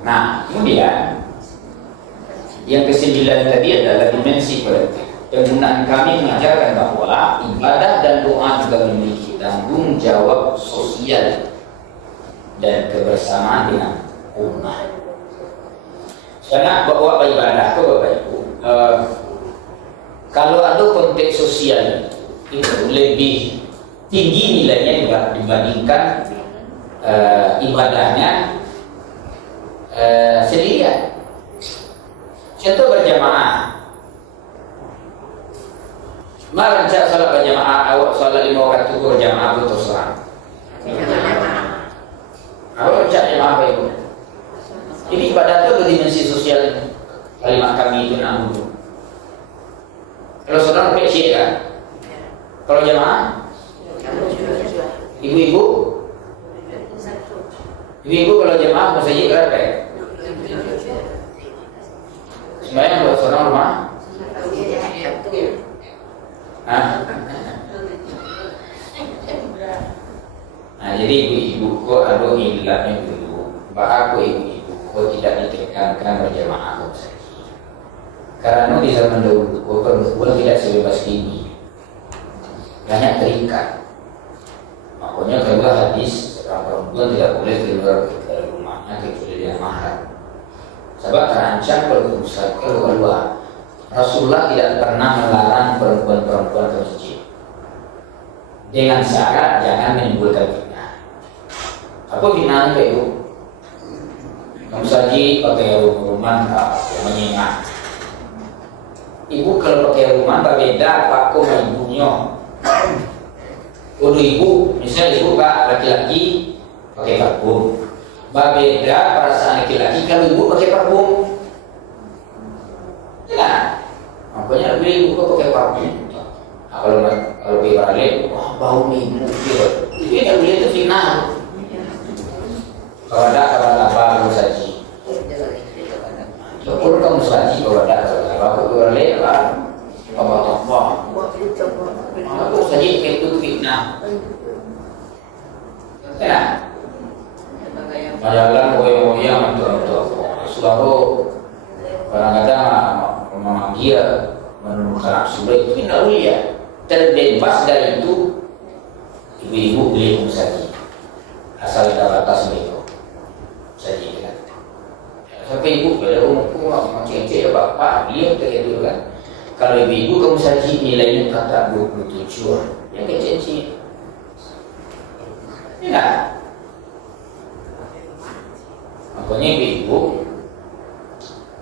Nah, kemudian yang kesembilan tadi adalah dimensi kolektif. Penggunaan kami mengajarkan bahwa ibadah dan doa juga memiliki tanggung jawab sosial dan kebersamaan dengan umat. Karena bahwa ibadah itu Bapak Ibu, kalau ada konteks sosial itu lebih tinggi nilainya juga dibandingkan ibadahnya sendirian. Contoh berjamaah. Mari cak salat berjamaah, awak salat 5 waktu berjamaah atau terserah. Awak cak jamaah apa itu? Ini ibadah itu berdimensi sosial ini. Kalimat kami itu na'budu. Kalau saudara pakai syekh kan? Kalau jamaah? Ibu-ibu? Ibu-ibu kalau jamaah mau saja berapa ya? Sebenarnya buat seorang rumah? Nah, jadi ibu-ibu kok ada hilangnya dulu. Bahwa ibu-ibu kok tidak ditekankan berjamaah saja. Karena di zaman dahulu perempuan tidak sebebas ini, banyak terikat. Makanya keluar hadis seorang perempuan tidak boleh keluar dari rumahnya kecuali dengan mahram. Sebab terancam kalau keluar. Rasulullah tidak pernah melarang perempuan-perempuan ke masjid dengan syarat jangan menimbulkan fitnah. Apa fitnah itu Ibu? Kamu saji pakai rumah menyengat. Ibu kalau pakai rumah berbeda Pak kok ibunya. Udah ibu, misalnya ibu Pak laki-laki pakai parfum. Berbeda perasaan laki-laki kalau ibu pakai parfum. Ya, makanya lebih ibu pakai parfum. Nah, kalau balik, wah bau ibu gitu. Itu yang boleh itu fitnah. Kalau ada kabar saji. Syukur kamu saji kalau ada kalau balik lah. Apa? Aku saji itu fitnah. Ya. Majalah koyo-koyo untuk suara kadang-kadang memanggil menemukan nafsu itu tidak mulia. Terbebas dari itu ibu-ibu boleh saji asal tidak batas itu saji kan. Sampai ibu pada umur macam ya bapak dia kayak itu kan. Kalau ibu kamu saji nilainya kata 27 yang kecil. Ya. Makanya ibu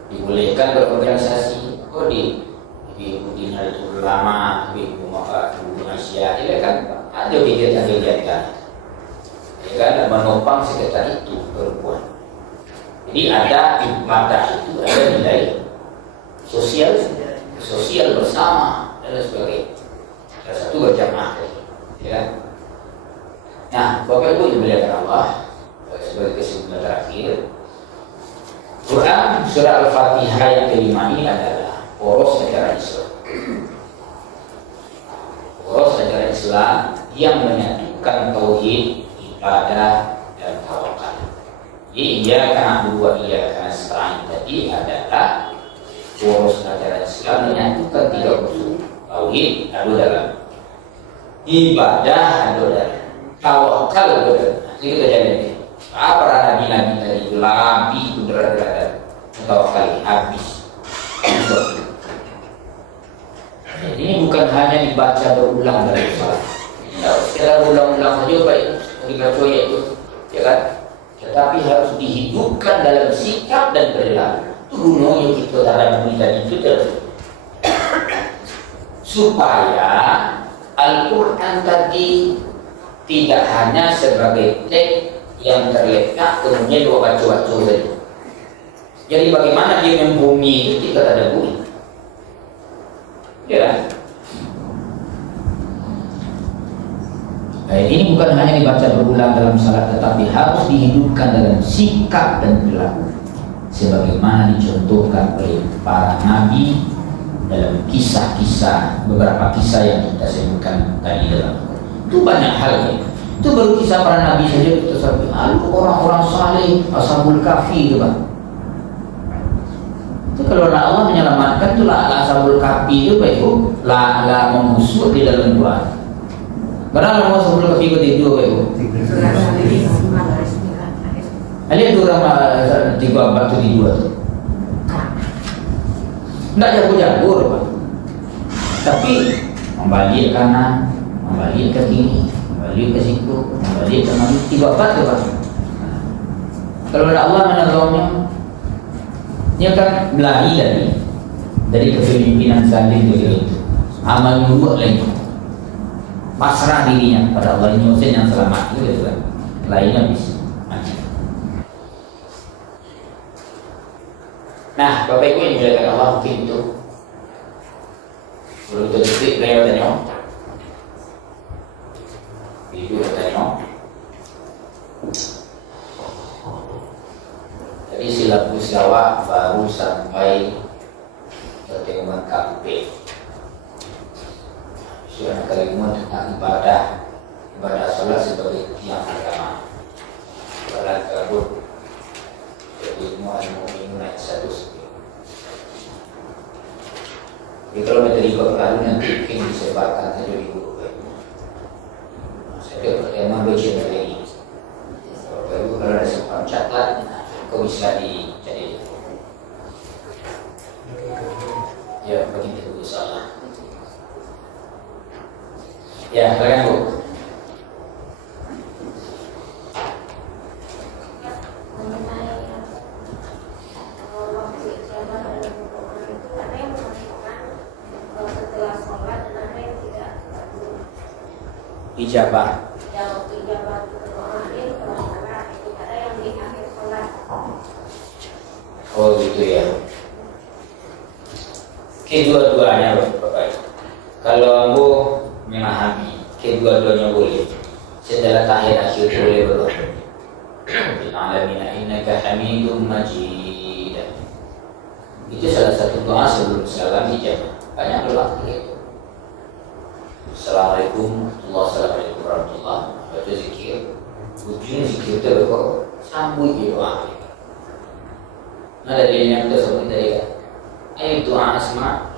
dibolehkan berorganisasi. Kok ibu di Nahdlatul Ulama, ibu Malaysia, ya kan ada kegiatan-kegiatan, ya kan menopang sekitar itu perempuan. Jadi ada ibadah itu ada nilai sosial bersama dan sebagainya. Salah satu berjamaah, ya kan. Nah, Bapak Ibu dimuliakan Allah, sebagai kesimpulan terakhir, Quran surah Al-Fatihah yang kelima ini adalah poros negara Islam. Poros negara Islam yang menyatukan tauhid, ibadah, dan tawakal. Jadi iyyaka na'budu wa iyyaka nasta'in tadi adalah poros negara Islam menyatukan tiga unsur. Tauhid ada dalam, ibadah ada dalam, tawakal ada dalam. Jadi kita jalan ini. Para nabi-nabi tadi labi kudrat tawakal habis. Jadi ini bukan hanya dibaca berulang dalam salat. Tidak sekedar ulang-ulang saja baik dibaca itu, ya kan? Tetapi harus dihidupkan dalam sikap dan perilaku. Itu gunanya kita dalam tadi itu supaya Al-Quran tadi tidak hanya sebagai teks yang terletak kemudian dua baca-baca saja. Jadi bagaimana dia membumi itu tidak ada bunyi, ya kan? Nah, ini bukan hanya dibaca berulang dalam salat, tetapi harus dihidupkan dalam sikap dan perilaku, sebagaimana dicontohkan oleh para nabi dalam kisah-kisah, beberapa kisah yang kita sebutkan tadi dalam itu banyak hal ya. Itu baru kisah para nabi saja kita sampai. Lalu orang-orang saleh, ashabul kahfi itu Pak. Itu kalau Allah menyelamatkan itu lah ashabul kahfi itu Pak Ibu, lah membusuk di dalam doa. Karena Allah ashabul kahfi itu tidur Pak Ibu. Lihat orang 3 abad itu di dua tu. Tidak jago-jago Pak. Tapi membalik kanan, membalik ke kiri, membalik ke situ, membalik ke mana, 3 abad tu Pak. Kalau Allah menolongnya, dia akan melari dari kepemimpinan zalim itu. Amal buruk lagi. Pasrah dirinya pada Allah, ini Hussein yang selamat itu gitu kan. Lainnya bisa. Nah, Bapak Ibu yang dimuliakan Allah, mungkin itu belum detik beliau tanya. Ibu tanya. Jadi silabus Jawa baru sampai pertemuan KUP. Sudah kalimat tentang ibadah salat sebagai tiang agama. Salat kabur. Jadi mu'min naik satu. Jadi kalau materi baru nanti mungkin disebarkan saja di buku. Saya pertama baca materi. Baru kalau ada sempat catat, kau bisa jadi. Ya, begitu salah. Ya, silakan Bu. Ijabah. Oh gitu ya. Kedua-duanya Bapak. Kalau Ambo memahami kedua-duanya boleh. Setelah tahiyat akhir boleh berdoa. Alamin innaka Hamidum Majid. Itu salah satu doa sebelum salam ijabah. Banyak doa itu. Assalamualaikum warahmatullahi wabarakatuh. Baca zikir. Ujung zikir itu berkor sambung doa. Nah dari yang kita sebut tadi kan, ayo doa asma.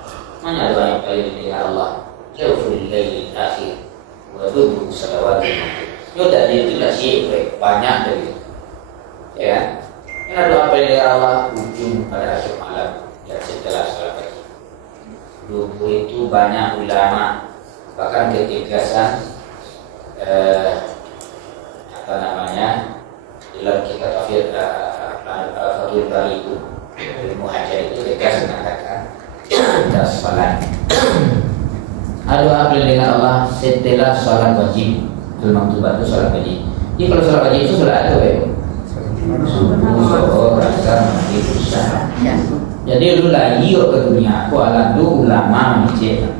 Mana doa yang paling didengar Allah? Jawful lail akhir wa dubu salawat. Yo dari itu lah sih banyak dari. Ya. Karena doa paling didengar Allah ujung pada akhir malam dan setelah salat pagi. Dubu itu banyak ulama bahkan ketigasan dalam kitab tafsir Fathul Bari itu ilmu hajar itu tegas mengatakan salat doa dengan Allah setelah salat wajib al-maktubat itu salat wajib. Jadi kalau salat wajib itu salat apa ya? Subuh, asar, maghrib, isya. Jadi dulu lagi ke dunia aku ala dulu ulama mencet.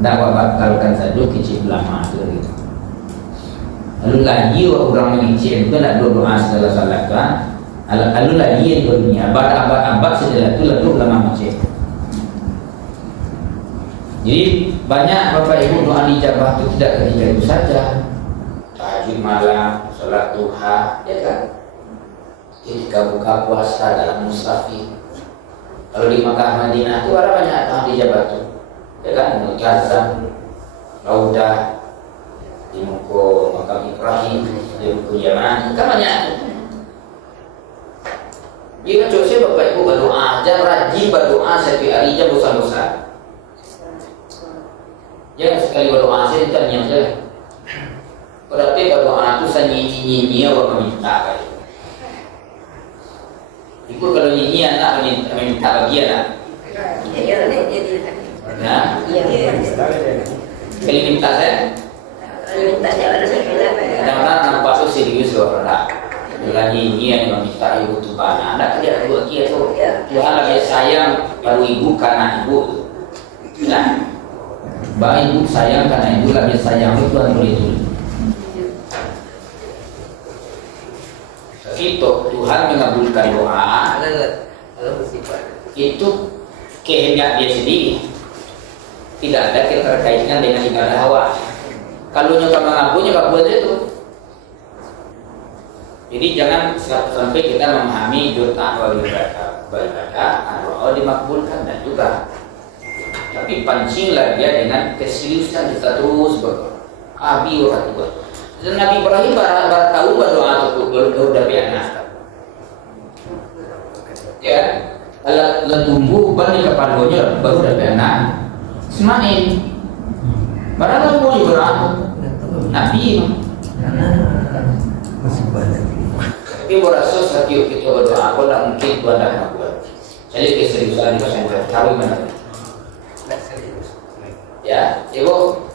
Dakwah batalkan saja kecil ulama itu. Lalu lagi orang mengicip itu nak doa setelah salat kan. Lalu lagi di dunia abad-abad setelah itu lalu ulama mengicip. Jadi banyak Bapak Ibu doa dijabah itu tidak ketika itu saja. Tahajud malam, salat duha, ya kan? Ketika buka puasa dalam musafir. Kalau di Makkah Madinah itu ada banyak doa dijabah itu. Ya kan, Multazam, Raudah, di muka makam Ibrahim, di muka Yaman, kan banyak. Jika saya Bapak Ibu berdoa, jangan rajin berdoa setiap hari jam bosan-bosan. Jangan sekali berdoa saya ditanya saja. Berarti berdoa itu saya nyanyi-nyanyi apa meminta kali. Ibu kalau nyanyi anak meminta bagi anak. Nah, kali minta saya. Kadang-kadang nampak tu serius loh, nak. Dengan nyanyi yang meminta ibu tu anak. Anak dia buat dia tu. Tuhan lebih sayang pada ibu karena ibu. Nah, baik ibu sayang karena ibu lebih sayang itu Tuhan begitu. Itu Tuhan mengabulkan doa. Itu kehendak dia sendiri. Tidak ada keterkaitan dengan ibadah hawa. Kalau nyokap mengakunya gak buat itu. Jadi jangan sampai kita memahami doa beribadah doa dimakbulkan dan juga. Tapi pancinglah dia dengan keseriusan kita terus abi orang itu. Dan Nabi Ibrahim baru tahu berdoa itu baru dari anak. Ya, kalau tumbuh balik kepadanya baru dari anak. Ismail. Barang mau berdoa. Nabi masih banyak. tapi berasa setiap kita berdoa aku tak mungkin Tuhan tak buat. Jadi keseriusan itu saya tahu mana. Ya, ibu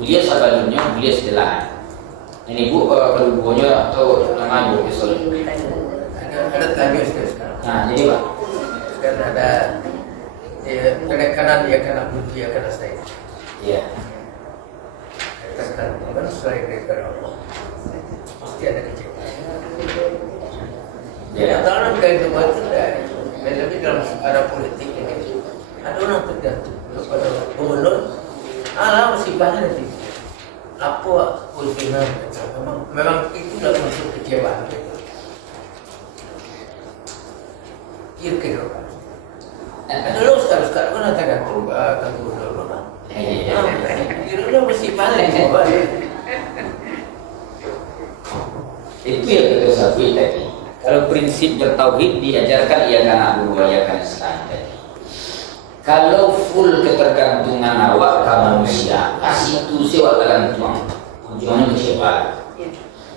beliau sabarnya beliau setelah ini bu keluarganya atau nama ibu kesal. Ada tanya sekarang. Nah jadi pak. Sekarang ada kanan dia kanan putih dia kanan saya. Iya. Katakan bukan sesuai dengan Allah. Pasti ada kecewa. Ya. Dalam kehidupan itu lebih dalam ada politik ini. Ada orang tergantung kepada gubernur. Musibahnya nanti. Apa ujian? Memang itu sudah masuk kecewaan. Kira-kira. Dulu sekarang kan ada gantung gubernur. Kira-kira musibahnya nanti. Itu yang kita sabit tadi. Kalau prinsip bertauhid diajarkan ia kan abu ia kan Islam tadi. Kalau full ketergantungan awak ke manusia, kasih itu sewa tergantung, ujungnya kecewa.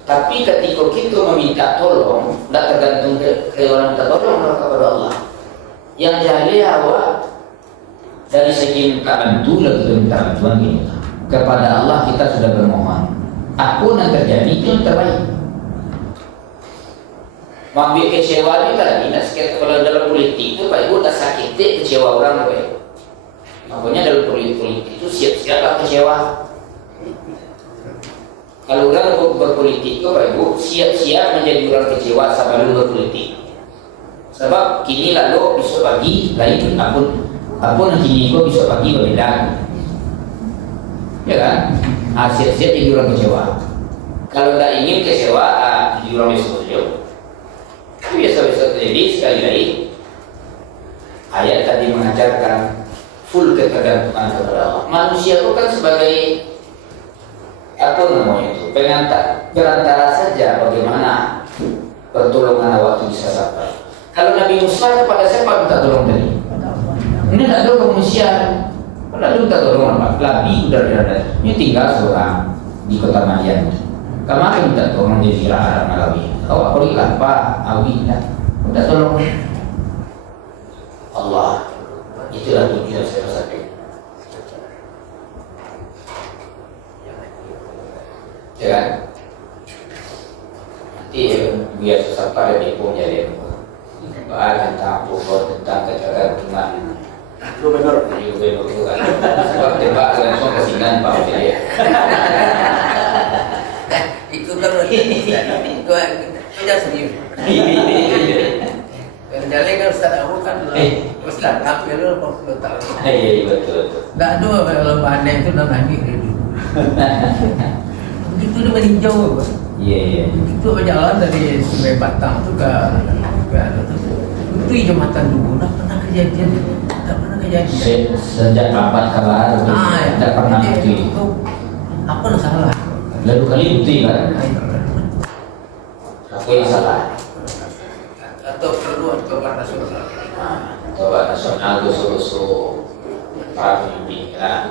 Tapi ketika kita meminta tolong, tidak tergantung ke orang minta tolong kepada Allah. Yang jadi awak dari segi minta bantu, kita minta bantuan kita kepada Allah kita sudah bermohon. Apapun yang terjadi itu yang terbaik. Ambil kecewa ni tadi, kalau dalam politik itu Pak Ibu dah sakit kecewa orang Pak Ibu. Makanya dalam politik itu siap-siaplah kecewa. Kalau orang berpolitik itu Pak Ibu siap-siap menjadi orang kecewa sebelum berpolitik. Sebab kini lalu besok pagi lain apun kini itu besok pagi berbeda. Ya kan? Siap-siap jadi orang kecewa. Kalau tak ingin kecewa, jadi orang besok saja. Biasa-biasa terjadi sekali lagi. Ayat tadi mengajarkan full ketergantungan kepada Allah. Manusia itu kan sebagai apa namanya itu perantara saja bagaimana pertolongan awak itu bisa sampai. Kalau Nabi Musa kepada siapa minta tolong tadi? Ini tidak tahu ke manusia. Lalu minta tolong apa? Labi udah ada. Ini tinggal seorang di kota Madian. Kemarin minta tolong di Zirah Malawi. Awak pergilah Pak Awi minta tolong. Allah. Itulah tujuan saya sampai. Ya kan? Nanti biar sampai di pun jadi bahas tentang pokok tentang ketergantungan. Lu benar, kan? Sebab tembak langsung kesingan Pak Jadi. Itu kan itu tidak serius. Kerjanya kan Ustaz Abu kan Ustaz Abu lu 40 tahun. Iya betul. Enggak ada kalau pandai itu dah nangis dulu. Begitu dia meninjau apa? Iya. Itu berjalan dari Sungai Batang itu ke itu jembatan dulu dah pernah kejadian. Tak pernah kejadian. Sejak rapat kabar tidak pernah itu. Apa yang salah? Lalu kali itu kan? Apa yang salah? Atau perlu coba nasional? Coba nasional itu suruh para pemimpin kan?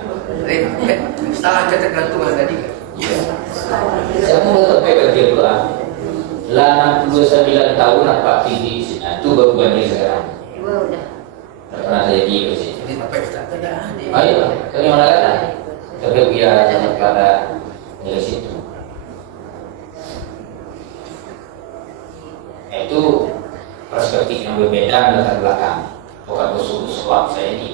Salah ketergantungan tadi kan? Iya. Saya mau tetap bagi pula. 69 tahun apa TV itu baru banyak sekarang. Udah. Tak pernah jadi ke sini. Jadi apa yang tak ada? Ayo, kami mana kata? Tapi biar jangan pada dari situ. Itu perspektif yang berbeda latar belakang. Bukan usul-usul saya ini.